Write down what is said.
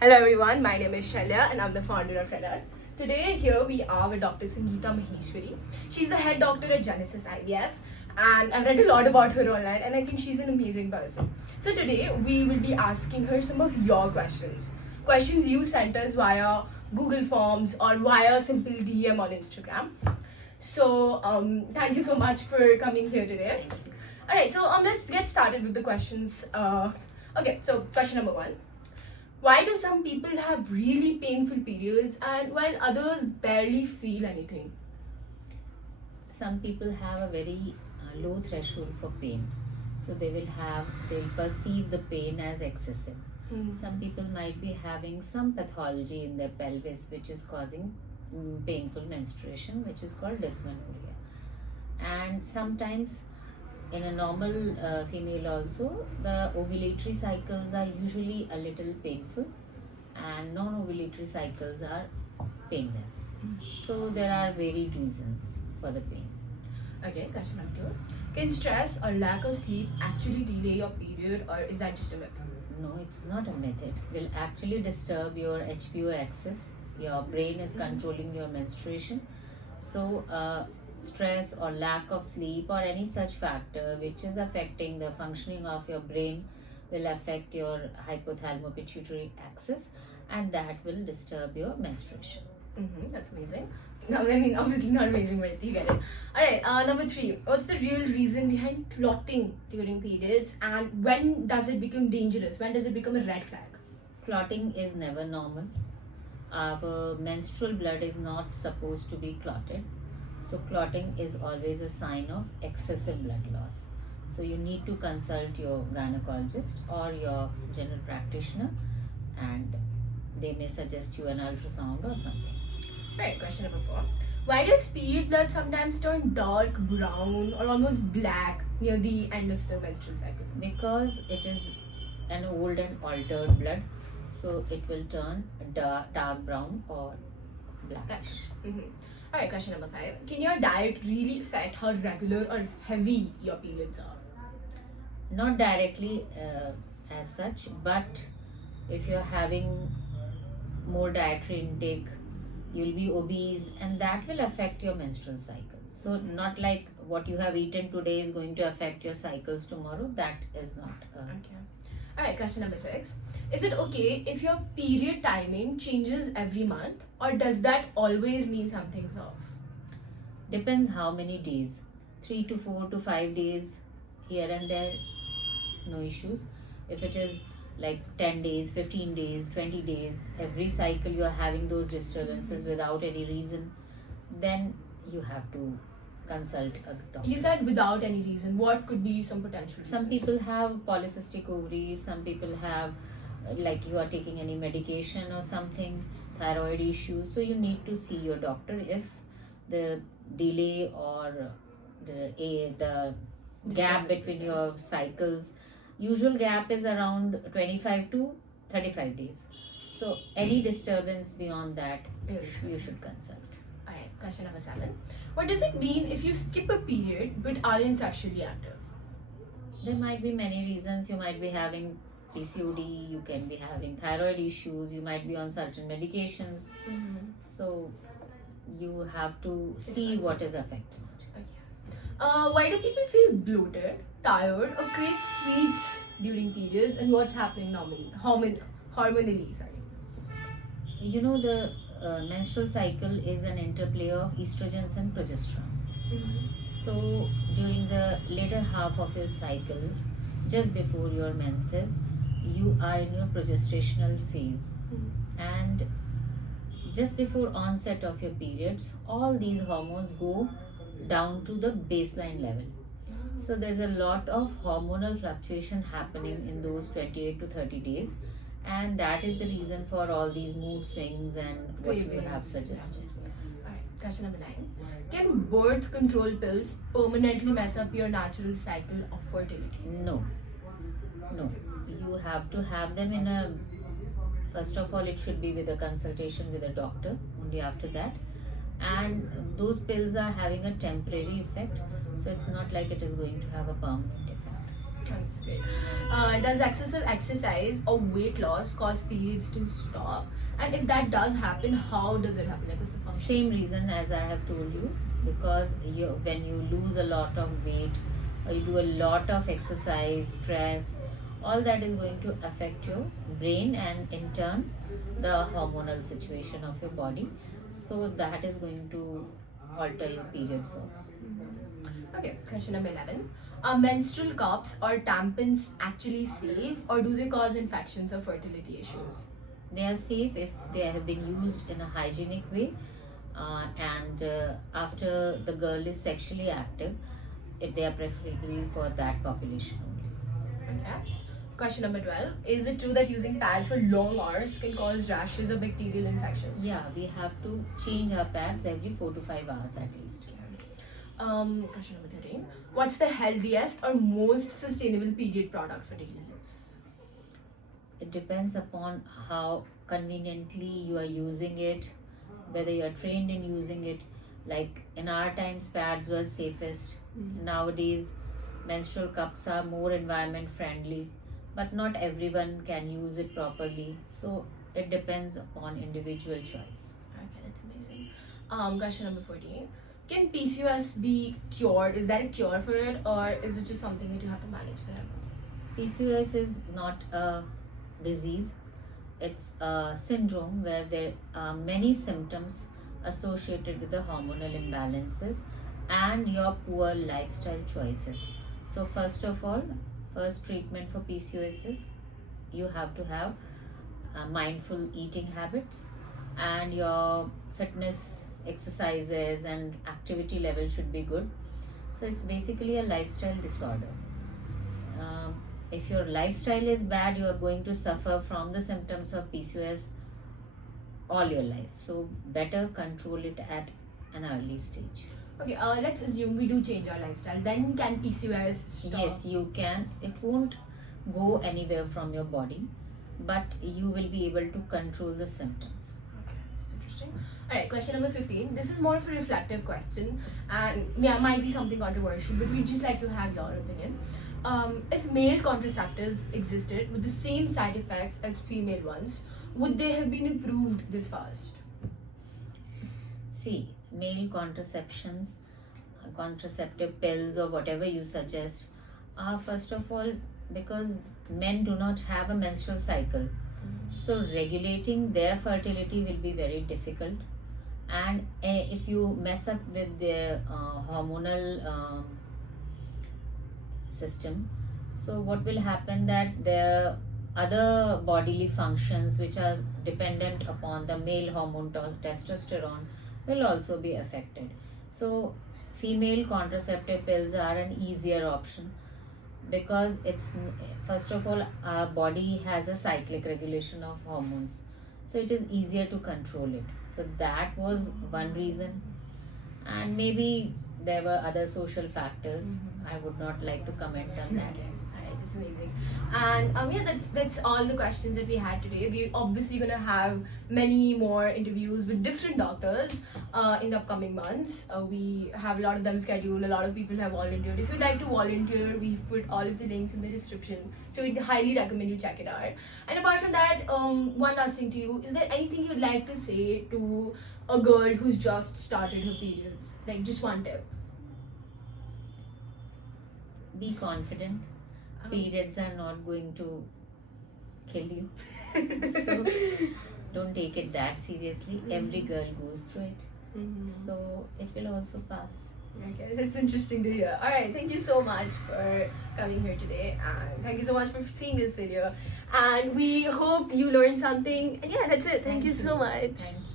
Hello everyone, my name is Shalya and I'm the founder of Red Art. Today here we are with Dr. Sangeeta Maheshwari. She's the head doctor at Genesis IVF and I've read a lot about her online and I think she's an amazing person. So today we will be asking her some of your questions. Questions you sent us via Google Forms or via simple DM on Instagram. So thank you so much for coming here today. Alright, so let's get started with the questions. Okay, so question number 1. Why do some people have really painful periods and while others barely feel anything? Some people have a very low threshold for pain, so they'll perceive the pain as excessive. Some people might be having some pathology in their pelvis which is causing painful menstruation, which is called dysmenorrhea. And sometimes in a normal female also, the ovulatory cycles are usually a little painful and non-ovulatory cycles are painless. So there are varied reasons for the pain. Okay, question number 2. Can stress or lack of sleep actually delay your period or is that just a myth? No, it's not a myth. It will actually disturb your HPO axis. Your brain is controlling your menstruation. So stress or lack of sleep or any such factor which is affecting the functioning of your brain will affect your hypothalamo-pituitary axis and that will disturb your menstruation. That's amazing. No, I mean, obviously not amazing, but you get it. Alright, number 3. What's the real reason behind clotting during periods and when does it become dangerous? When does it become a red flag? Clotting is never normal. Our menstrual blood is not supposed to be clotted. So clotting is always a sign of excessive blood loss. So you need to consult your gynecologist or your general practitioner and they may suggest you an ultrasound or something. Right, question number 4. Why does period blood sometimes turn dark brown or almost black near the end of the menstrual cycle? Because it is an old and altered blood, so it will turn dark brown or blackish. Alright, question number 5. Can your diet really affect how regular or heavy your periods are? Not directly as such, but if you're having more dietary intake, you'll be obese and that will affect your menstrual cycle. So not like what you have eaten today is going to affect your cycles tomorrow. That is not. Okay. Alright, question number 6. Is it okay if your period timing changes every month or does that always mean something's off? Depends how many days. 3 to 4 to 5 days here and there, no issues. If it is like 10 days, 15 days, 20 days, every cycle you are having those disturbances without any reason, then you have to consult a doctor. You said without any reason. What could be some potential reasons? Some people have polycystic ovaries, some people have like you are taking any medication or something, thyroid issues. So you need to see your doctor if the delay or the gap between your cycles, usual gap is around 25 to 35 days. So any disturbance beyond that, you should consult. Alright, question number 7. What does it mean if you skip a period but aren't sexually active? There might be many reasons. You might be having PCOD, you can be having thyroid issues, you might be on certain medications. So you have to see what is affecting it. Okay. Why do people feel bloated, tired, or crave sweets during periods, and what's happening normally, hormonally? Sorry. You know, the menstrual cycle is an interplay of estrogens and progesterones. So during the later half of your cycle, just before your menses, you are in your progestational phase, and just before onset of your periods, all these hormones go down to the baseline level. So there's a lot of hormonal fluctuation happening in those 28 to 30 days, and that is the reason for all these mood swings and what you have suggested. Alright, question number 9. Can birth control pills permanently mess up your natural cycle of fertility? No. You have to have them in a, first of all, it should be with a consultation with a doctor, only after that. And those pills are having a temporary effect, so it's not like it is going to have a permanent effect. That's great. Does excessive exercise or weight loss cause periods to stop? And if that does happen, how does it happen? Like, what's the function? Same reason as I have told you, because when you lose a lot of weight or you do a lot of exercise, stress, all that is going to affect your brain and in turn the hormonal situation of your body. So that is going to alter your periods also. Okay, question number 11. Are menstrual cups or tampons actually safe, or do they cause infections or fertility issues? They are safe if they have been used in a hygienic way and after the girl is sexually active, if they are preferably for that population only. Okay. Question number 12. Is it true that using pads for long hours can cause rashes or bacterial infections? Yeah, we have to change our pads every 4 to 5 hours at least. Question number 13. What's the healthiest or most sustainable period product for daily use? It depends upon how conveniently you are using it, whether you are trained in using it. Like in our times, pads were safest. Nowadays, menstrual cups are more environment friendly, but not everyone can use it properly. So it depends upon individual choice. Okay, that's amazing. Question number 14. Can PCOS be cured? Is there a cure for it, or is it just something that you have to manage forever? PCOS is not a disease, it's a syndrome where there are many symptoms associated with the hormonal imbalances and your poor lifestyle choices. So first of all, first treatment for PCOS is you have to have mindful eating habits, and your fitness exercises and activity level should be good. So it's basically a lifestyle disorder. If your lifestyle is bad, you are going to suffer from the symptoms of PCOS all your life. So better control it at an early stage. Okay, let's assume we do change our lifestyle. Then can PCOS stop? Yes, you can. It won't go anywhere from your body, but you will be able to control the symptoms. Okay, that's interesting. Alright, question number 15. This is more of a reflective question, and yeah, might be something controversial, but we'd just like to have your opinion. If male contraceptives existed with the same side effects as female ones, would they have been improved this fast? See, male contraceptions, contraceptive pills or whatever you suggest are first of all because men do not have a menstrual cycle. So regulating their fertility will be very difficult, and if you mess up with their hormonal system, so what will happen that their other bodily functions which are dependent upon the male hormone testosterone will also be affected. So female contraceptive pills are an easier option because it's first of all our body has a cyclic regulation of hormones, so it is easier to control it. So that was one reason, and maybe there were other social factors. I would not like to comment on that. Okay. Alright, that's amazing. And yeah, that's all the questions that we had today. We're obviously gonna have many more interviews with different doctors in the upcoming months. We have a lot of them scheduled. A lot of people have volunteered. If you'd like to volunteer, we've put all of the links in the description. So we'd highly recommend you check it out. And apart from that, one last thing to you: is there anything you'd like to say to a girl who's just started her periods? Like just one tip. Be confident. Periods are not going to kill you. So don't take it that seriously. Every girl goes through it. So it will also pass. Okay, that's interesting to hear. Alright, thank you so much for coming here today, and thank you so much for seeing this video. And we hope you learned something. And yeah, that's it. Thank you so much. Thank you.